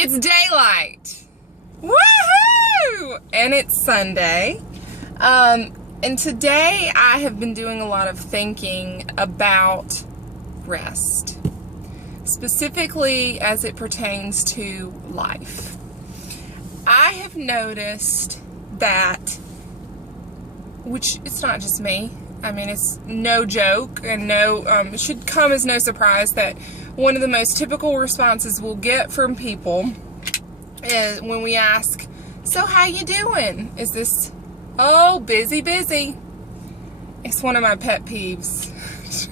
It's daylight. Woohoo! And it's Sunday. And today I have been doing a lot of thinking about rest, specifically as it pertains to life. I have noticed that, which it's not just me, I mean, it's no joke and it should come as no surprise that one of the most typical responses we'll get from people is when we ask, so how you doing? Is this, oh, busy. It's one of my pet peeves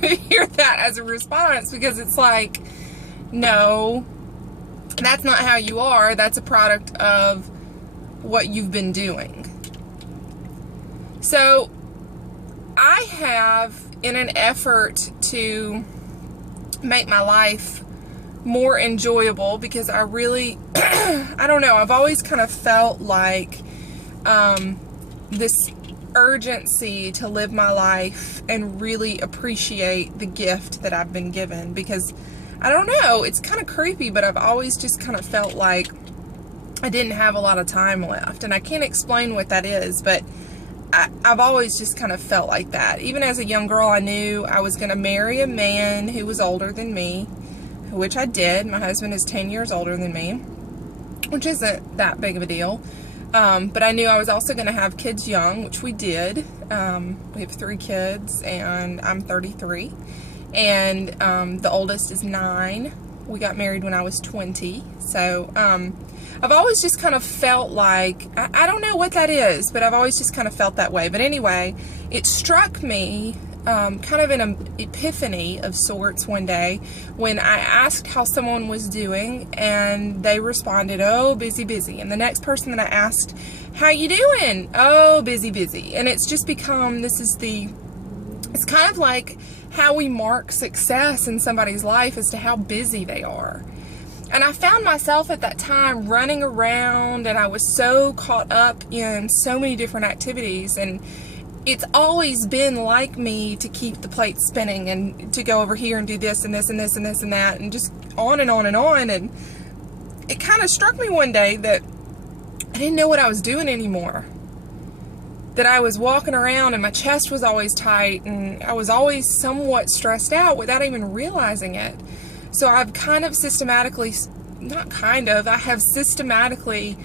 to hear that as a response, because it's like, no, that's not how you are. That's a product of what you've been doing. So I have, in an effort to make my life more enjoyable, because I really, I don't know, I've always kind of felt like this urgency to live my life and really appreciate the gift that I've been given, because I don't know, it's kind of creepy, but I've always just kind of felt like I didn't have a lot of time left, and I can't explain what that is, but I've always just kind of felt like that. Even as a young girl, I knew I was going to marry a man who was older than me, which I did. My husband is 10 years older than me, which isn't that big of a deal. But I knew I was also going to have kids young, which we did. We have 3 kids, and I'm 33. And the oldest is 9. We got married when I was 20. So I've always just kind of felt like, I don't know what that is, but I've always just kind of felt that way. But anyway, it struck me kind of in an epiphany of sorts one day when I asked how someone was doing, and they responded, oh, busy. And the next person that I asked, how you doing? Oh, busy. And it's just become, it's kind of like how we mark success in somebody's life as to how busy they are. And I found myself at that time running around, and I was so caught up in so many different activities, and it's always been like me to keep the plate spinning and to go over here and do this and this and this and this and that, and just on and on and on. And it kind of struck me one day that I didn't know what I was doing anymore. That I was walking around and my chest was always tight, and I was always somewhat stressed out without even realizing it. So I've I have systematically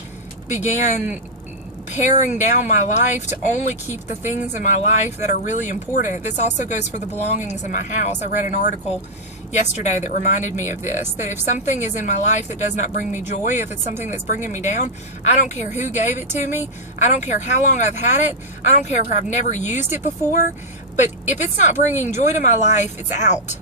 began paring down my life to only keep the things in my life that are really important. This also goes for the belongings in my house. I read an article yesterday that reminded me of this, that if something is in my life that does not bring me joy, if it's something that's bringing me down, I don't care who gave it to me, I don't care how long I've had it, I don't care if I've never used it before, but if it's not bringing joy to my life, it's out.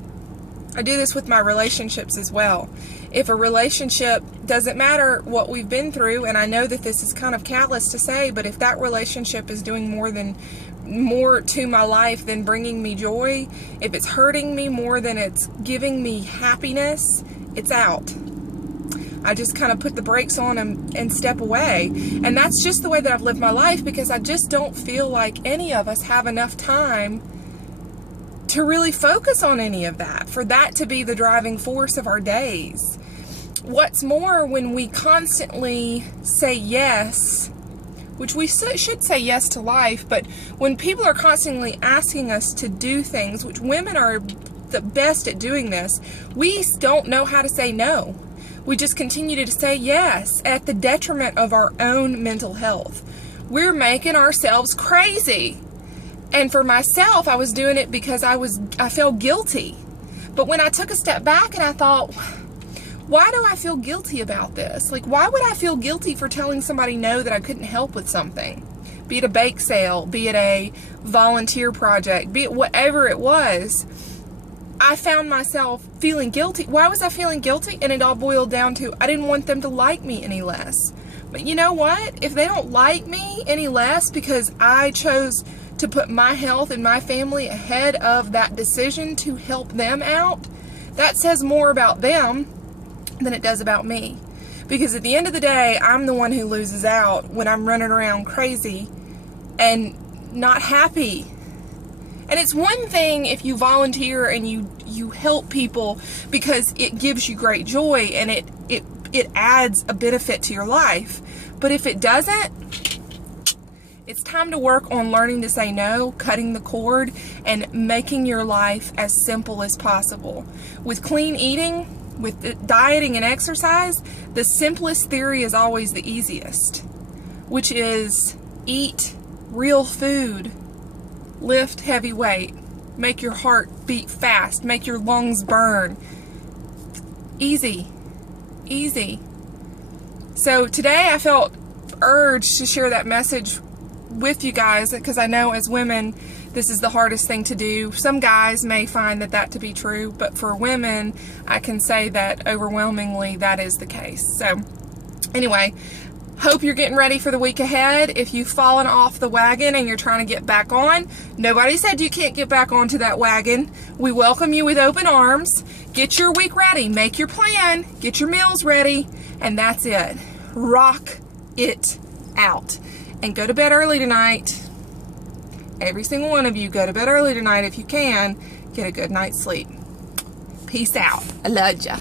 I do this with my relationships as well. If a relationship, doesn't matter what we've been through, and I know that this is kind of callous to say, but if that relationship is doing more to my life than bringing me joy, if it's hurting me more than it's giving me happiness, it's out. I just kind of put the brakes on and step away. And that's just the way that I've lived my life, because I just don't feel like any of us have enough time to really focus on any of that, for that to be the driving force of our days. What's more, when we constantly say yes, which we should say yes to life, but when people are constantly asking us to do things, which women are the best at doing this, we don't know how to say no. We just continue to say yes at the detriment of our own mental health. We're making ourselves crazy. And for myself, I was doing it because I felt guilty. But when I took a step back and I thought, why do I feel guilty about this? Like, why would I feel guilty for telling somebody no that I couldn't help with something? Be it a bake sale, be it a volunteer project, be it whatever it was. I found myself feeling guilty. Why was I feeling guilty? And it all boiled down to, I didn't want them to like me any less. But you know what? If they don't like me any less because I chose to put my health and my family ahead of that decision to help them out, that says more about them than it does about me. Because at the end of the day, I'm the one who loses out when I'm running around crazy and not happy. And it's one thing if you volunteer and you help people because it gives you great joy and it it adds a benefit to your life. But if it doesn't, it's time to work on learning to say no, cutting the cord, and making your life as simple as possible. With clean eating, with dieting and exercise, the simplest theory is always the easiest, which is eat real food, lift heavy weight, make your heart beat fast, make your lungs burn. Easy, easy. So today I felt urged to share that message with you guys, because I know as women this is the hardest thing to do. Some guys may find that to be true, but for women I can say that overwhelmingly that is the case. So anyway, hope you're getting ready for the week ahead. If you've fallen off the wagon and you're trying to get back on, nobody said you can't get back onto that wagon. We welcome you with open arms. Get your week ready, make your plan, get your meals ready, and that's it. Rock it out. And go to bed early tonight. Every single one of you, go to bed early tonight if you can. Get a good night's sleep. Peace out. I love ya.